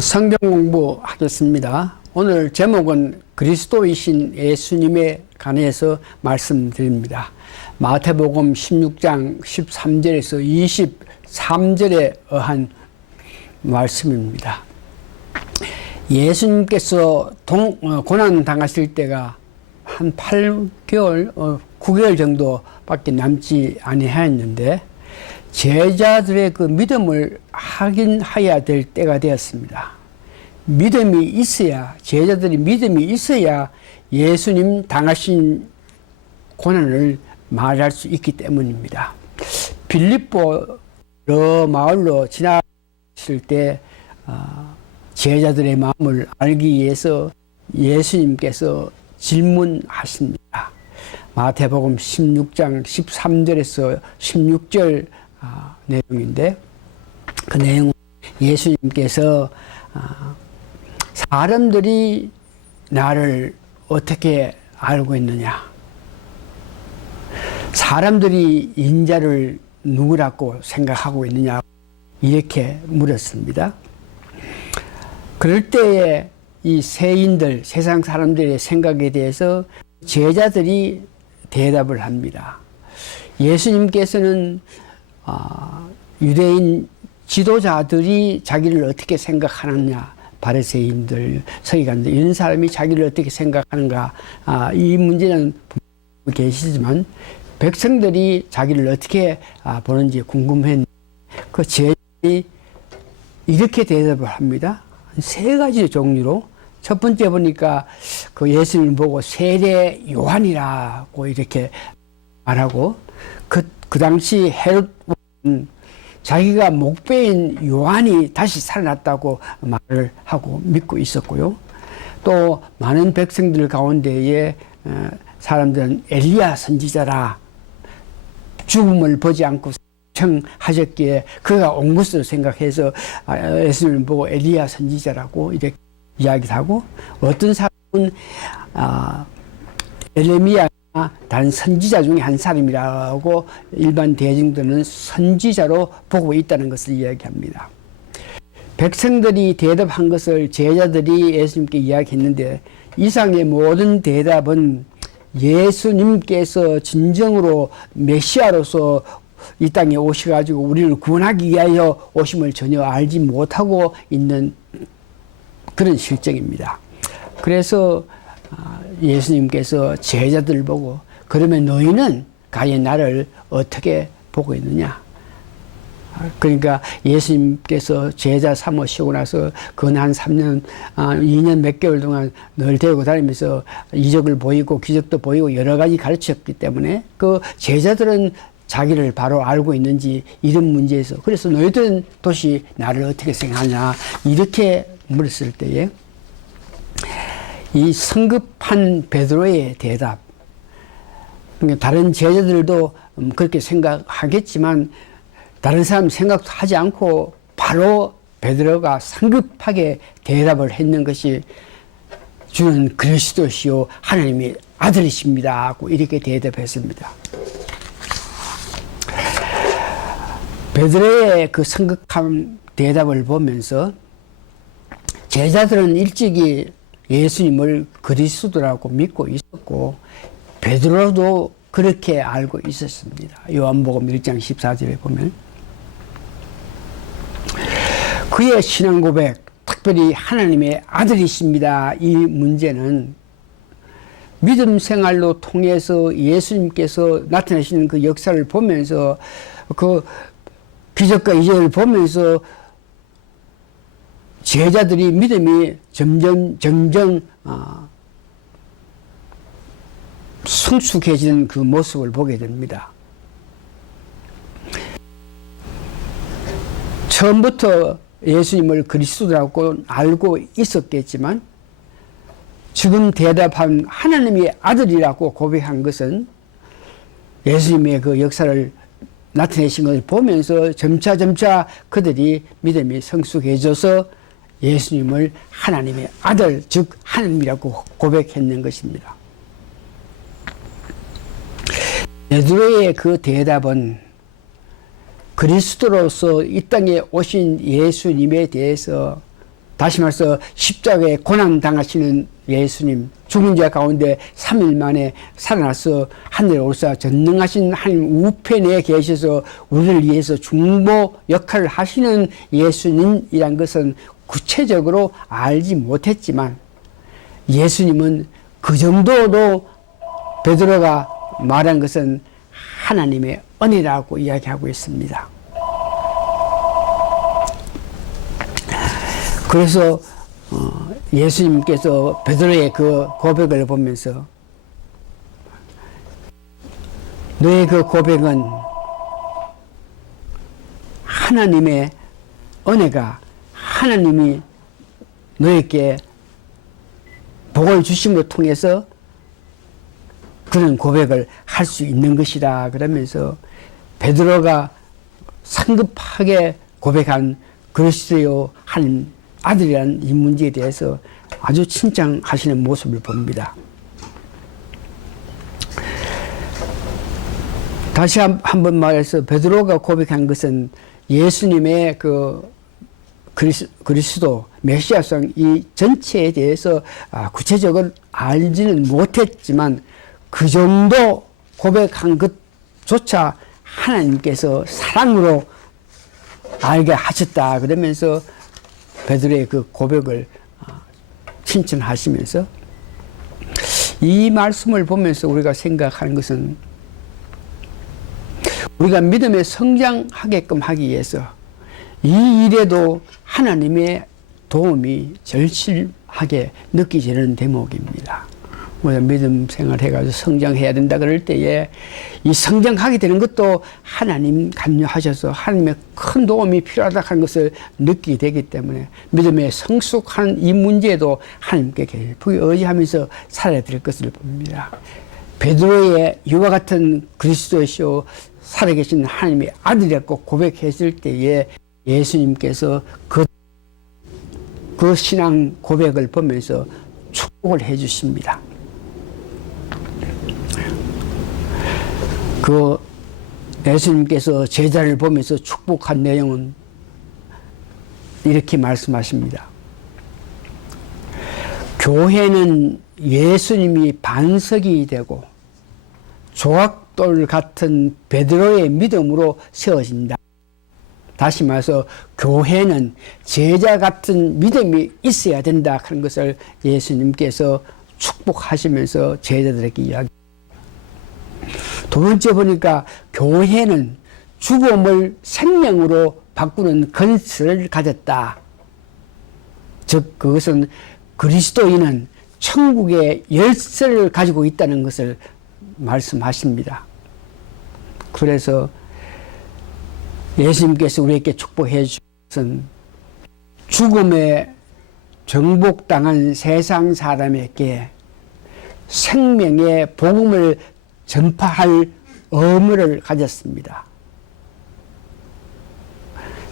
성경 공부하겠습니다. 오늘 제목은 그리스도이신 예수님에 관해서 말씀드립니다. 마태복음 16장 13절에서 23절에 의한 말씀입니다. 예수님께서 고난 당하실 때가 한 8개월, 9개월 정도밖에 남지 아니하였는데 제자들의 그 믿음을 확인해야 될 때가 되었습니다. 믿음이 있어야, 제자들이 믿음이 있어야 예수님 당하신 고난을 말할 수 있기 때문입니다. 빌립보 여러 마을로 지나갔을 때 제자들의 마음을 알기 위해서 예수님께서 질문하십니다. 마태복음 16장 13절에서 16절 내용인데, 그 내용은 예수님께서 사람들이 나를 어떻게 알고 있느냐, 사람들이 인자를 누구라고 생각하고 있느냐, 이렇게 물었습니다. 그럴 때에 이 세인들, 세상 사람들의 생각에 대해서 제자들이 대답을 합니다. 예수님께서는 유대인 지도자들이 자기를 어떻게 생각하느냐, 바리새인들, 서기관들, 이런 사람이 자기를 어떻게 생각하는가, 이 문제는 계시지만 백성들이 자기를 어떻게 보는지 궁금했는데, 그 제자들이 이렇게 대답을 합니다. 세 가지 종류로. 첫 번째 보니까 그 예수님을 보고 세례 요한이라고 이렇게 말하고, 그 당시 헤롯은 자기가 목배인 요한이 다시 살아났다고 말을 하고 믿고 있었고요. 또 많은 백성들 가운데에 사람들은 엘리야 선지자라, 죽음을 보지 않고 청하셨기에 그가 온 것으로 생각해서 예수님을 보고 엘리야 선지자라고 이렇게 이야기를 하고, 어떤 사람은 에레미야 다른 선지자 중에 한 사람이라고 일반 대중들은 선지자로 보고 있다는 것을 이야기합니다. 백성들이 대답한 것을 제자들이 예수님께 이야기했는데, 이상의 모든 대답은 예수님께서 진정으로 메시아로서 이 땅에 오셔가지고 우리를 구원하기 위하여 오심을 전혀 알지 못하고 있는 그런 실정입니다. 그래서 예수님께서 제자들을 보고, 그러면 너희는 과연 나를 어떻게 보고 있느냐? 그러니까 예수님께서 제자 삼으시고 나서 근 한 3년, 2년 몇 개월 동안 늘 데리고 다니면서 이적을 보이고 기적도 보이고 여러 가지 가르쳤기 때문에 그 제자들은 자기를 바로 알고 있는지, 이런 문제에서, 그래서 너희들은 도시 나를 어떻게 생각하냐, 이렇게 물었을 때에 이 성급한 베드로의 대답, 그러니까 다른 제자들도 그렇게 생각하겠지만 다른 사람 생각도 하지 않고 바로 베드로가 성급하게 대답을 했는 것이 주는 그리스도시요 하나님의 아들이십니다 하고 이렇게 대답했습니다. 베드로의 그 성급한 대답을 보면서 제자들은 일찍이 예수님을 그리스도라고 믿고 있었고 베드로도 그렇게 알고 있었습니다. 요한복음 1장 14절에 보면 그의 신앙 고백, 특별히 하나님의 아들이십니다, 이 문제는 믿음 생활로 통해서 예수님께서 나타내시는 그 역사를 보면서, 그 기적과 이적을 보면서 제자들이 믿음이 점점 성숙해지는 그 모습을 보게 됩니다. 처음부터 예수님을 그리스도라고 알고 있었겠지만 지금 대답한 하나님의 아들이라고 고백한 것은 예수님의 그 역사를 나타내신 것을 보면서 점차 그들이 믿음이 성숙해져서 예수님을 하나님의 아들, 즉 하나님이라고 고백했는 것입니다. 베드로의 그 대답은 그리스도로서 이 땅에 오신 예수님에 대해서 다시 말해서 십자가에 고난 당하시는 예수님, 죽은 자 가운데 3일 만에 살아나서 하늘에 오르사 전능하신 하나님 우편에 계셔서 우리를 위해서 중보 역할을 하시는 예수님이란 것은 구체적으로 알지 못했지만, 예수님은 그 정도도 베드로가 말한 것은 하나님의 은혜라고 이야기하고 있습니다. 그래서 예수님께서 베드로의 그 고백을 보면서, 너의 그 고백은 하나님의 은혜가, 하나님이 너에게 복을 주심을 통해서 그런 고백을 할 수 있는 것이다 그러면서, 베드로가 성급하게 고백한 그리스도요 하나님 아들이라는 이 문제에 대해서 아주 칭찬하시는 모습을 봅니다. 다시 한번 말해서 베드로가 고백한 것은 예수님의 그 그리스도 메시아성 이 전체에 대해서 구체적으로 알지는 못했지만, 그 정도 고백한 것조차 하나님께서 사랑으로 알게 하셨다 그러면서 베드로의 그 고백을 칭찬하시면서, 이 말씀을 보면서 우리가 생각하는 것은, 우리가 믿음에 성장하게끔 하기 위해서 이 일에도 하나님의 도움이 절실하게 느껴지는 대목입니다. 우리가 믿음 생활 해가지고 성장해야 된다 그럴 때에 이 성장하게 되는 것도 하나님 간여하셔서 하나님의 큰 도움이 필요하다 하는 것을 느끼게 되기 때문에, 믿음에 성숙한 이 문제에도 하나님께 깊이 의지하면서 살아야 될 것을 봅니다. 베드로의 이와 같은 그리스도시요 살아계신 하나님의 아들이라고 고백했을 때에 예수님께서 그 신앙 고백을 보면서 축복을 해 주십니다. 그 예수님께서 제자를 보면서 축복한 내용은 이렇게 말씀하십니다. 교회는 예수님이 반석이 되고 조각돌 같은 베드로의 믿음으로 세워진다. 다시 말해서 교회는 제자 같은 믿음이 있어야 된다 하는 것을 예수님께서 축복하시면서 제자들에게 이야기합니다. 두 번째 보니까 교회는 죽음을 생명으로 바꾸는 건설을 가졌다. 즉 그것은 그리스도인은 천국의 열쇠를 가지고 있다는 것을 말씀하십니다. 그래서 예수님께서 우리에게 축복해 주신 것은 죽음에 정복당한 세상 사람에게 생명의 복음을 전파할 의무를 가졌습니다.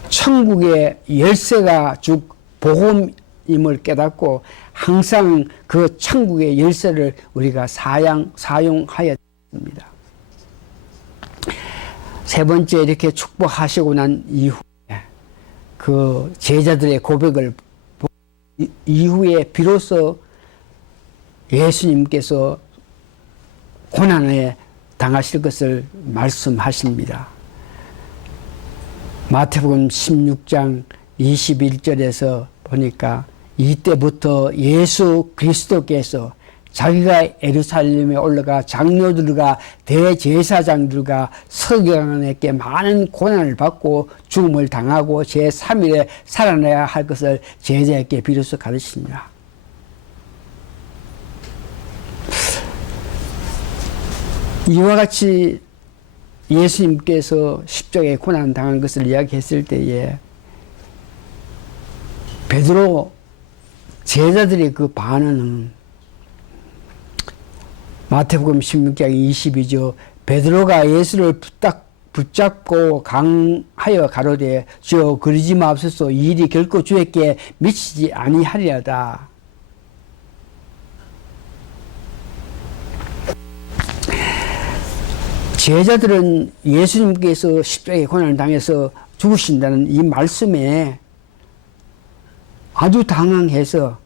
천국의 열쇠가 즉 복음임을 깨닫고 항상 그 천국의 열쇠를 우리가 사용하여야 합니다. 세 번째, 이렇게 축복하시고 난 이후에 그 제자들의 고백을 이후에 비로소 예수님께서 고난에 당하실 것을 말씀하십니다. 마태복음 16장 21절에서 보니까 이때부터 예수 그리스도께서 자기가 예루살렘에 올라가 장로들과 대제사장들과 서기관에게 많은 고난을 받고 죽음을 당하고 제3일에 살아나야 할 것을 제자에게 비로소 가르치니라. 이와 같이 예수님께서 십자가에 고난 당한 것을 이야기했을 때에 베드로 제자들의 그 반응은 마태복음 16장 22절 베드로가 예수를 붙잡고 강하여 가로되 주여 그러지 마옵소서 이 일이 결코 주에게 미치지 아니하리이다. 제자들은 예수님께서 십자가에 고난을 당해서 죽으신다는 이 말씀에 아주 당황해서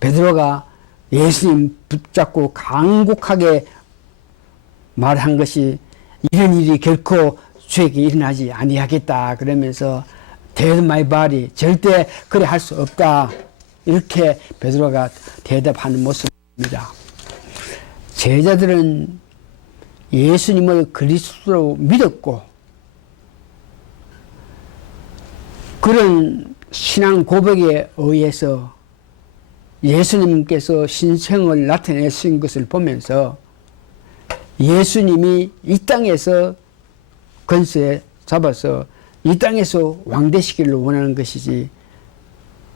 베드로가 예수님 붙잡고 간곡하게 말한 것이 이런 일이 결코 주에게 일어나지 아니하겠다 그러면서 Dead my body, 절대 그래 할 수 없다 이렇게 베드로가 대답하는 모습입니다. 제자들은 예수님을 그리스도로 믿었고 그런 신앙 고백에 의해서 예수님께서 신성을 나타내신 것을 보면서 예수님이 이 땅에서 권세 잡아서 이 땅에서 왕되시기를 원하는 것이지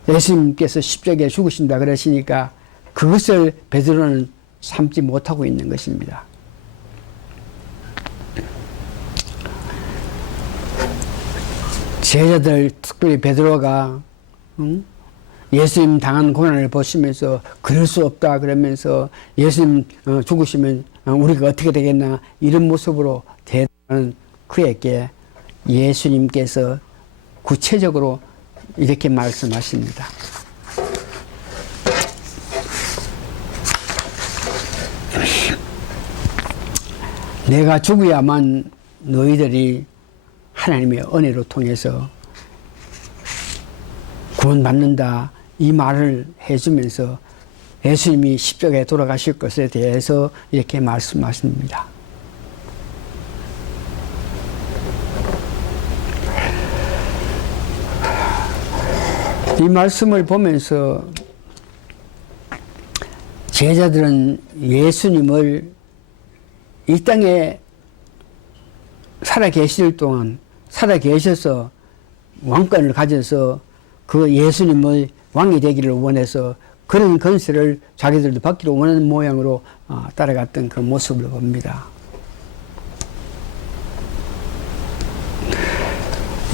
예수님께서 십자가에 죽으신다 그러시니까 그것을 베드로는 참지 못하고 있는 것입니다. 제자들 특별히 베드로가 예수님 당한 고난을 보시면서 그럴 수 없다 그러면서 예수님 죽으시면 우리가 어떻게 되겠나 이런 모습으로 대하는 그에게 예수님께서 구체적으로 이렇게 말씀하십니다. 내가 죽어야만 너희들이 하나님의 은혜로 통해서 구원받는다 이 말을 해주면서 예수님이 십자가에 돌아가실 것에 대해서 이렇게 말씀하십니다. 이 말씀을 보면서 제자들은 예수님을 이 땅에 살아계실 동안 살아계셔서 왕권을 가져서 그 예수님의 왕이 되기를 원해서 그런 건설을 자기들도 받기를 원하는 모양으로 따라갔던 그 모습을 봅니다.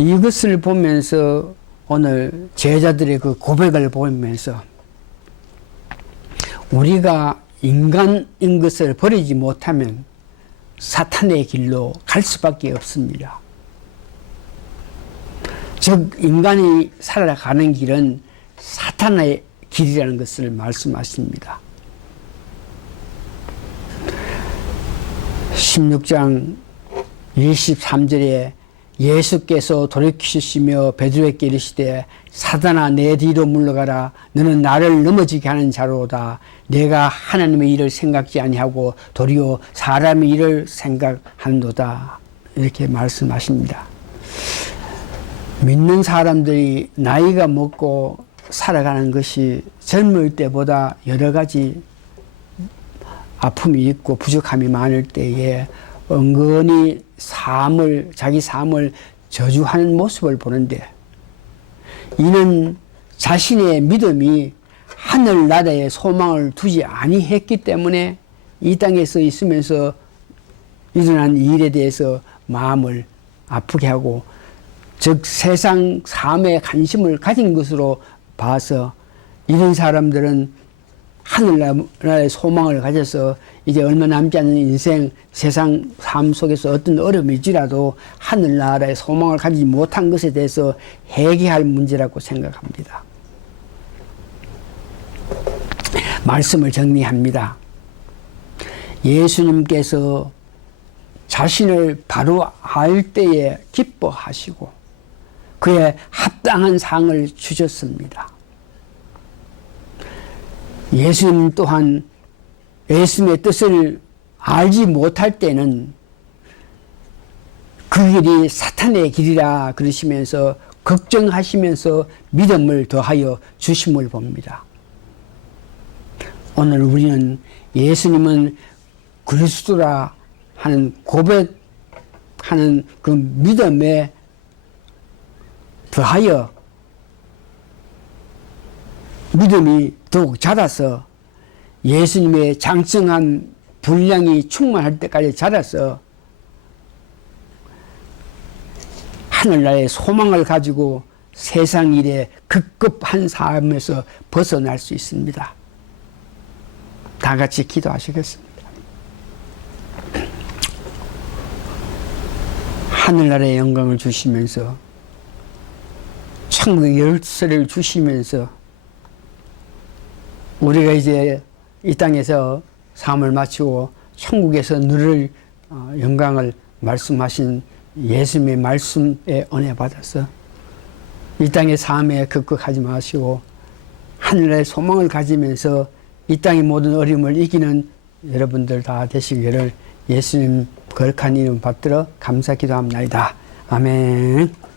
이것을 보면서 오늘 제자들의 그 고백을 보면서 우리가 인간인 것을 버리지 못하면 사탄의 길로 갈 수밖에 없습니다. 즉 인간이 살아가는 길은 사탄의 길이라는 것을 말씀하십니다. 16장 23절에 예수께서 돌이키시며 베드로에게 이르시되 사단아 내 뒤로 물러가라 너는 나를 넘어지게 하는 자로다 내가 하나님의 일을 생각지 아니하고 도리어 사람의 일을 생각하는도다 이렇게 말씀하십니다. 믿는 사람들이 나이가 먹고 살아가는 것이 젊을 때보다 여러 가지 아픔이 있고 부족함이 많을 때에 은근히 자기 삶을 저주하는 모습을 보는데 이는 자신의 믿음이 하늘나라에 소망을 두지 아니했기 때문에 이 땅에서 있으면서 일어난 일에 대해서 마음을 아프게 하고 즉 세상 삶에 관심을 가진 것으로 봐서 이런 사람들은 하늘나라의 소망을 가져서 이제 얼마 남지 않은 인생 세상 삶 속에서 어떤 어려움이지라도 하늘나라의 소망을 가지지 못한 것에 대해서 해결할 문제라고 생각합니다. 말씀을 정리합니다. 예수님께서 자신을 바로 알 때에 기뻐하시고 그에 합당한 상을 주셨습니다. 예수님 또한 예수님의 뜻을 알지 못할 때는 그 길이 사탄의 길이라 그러시면서 걱정하시면서 믿음을 더하여 주심을 봅니다. 오늘 우리는 예수님은 그리스도라 하는 고백하는 그 믿음에 더하여 믿음이 더욱 자라서 예수님의 장성한 분량이 충만할 때까지 자라서 하늘나라의 소망을 가지고 세상 일에 급급한 삶에서 벗어날 수 있습니다. 다 같이 기도하시겠습니다. 하늘나라의 영광을 주시면서 천국의 열쇠를 주시면서 우리가 이제 이 땅에서 삶을 마치고 천국에서 누릴 영광을 말씀하신 예수님의 말씀에 은혜 받아서 이 땅의 삶에 급급하지 마시고 하늘의 소망을 가지면서 이 땅의 모든 어려움을 이기는 여러분들 다 되시기를 예수님 거룩한 이름 받들어 감사 기도합니다. 아멘.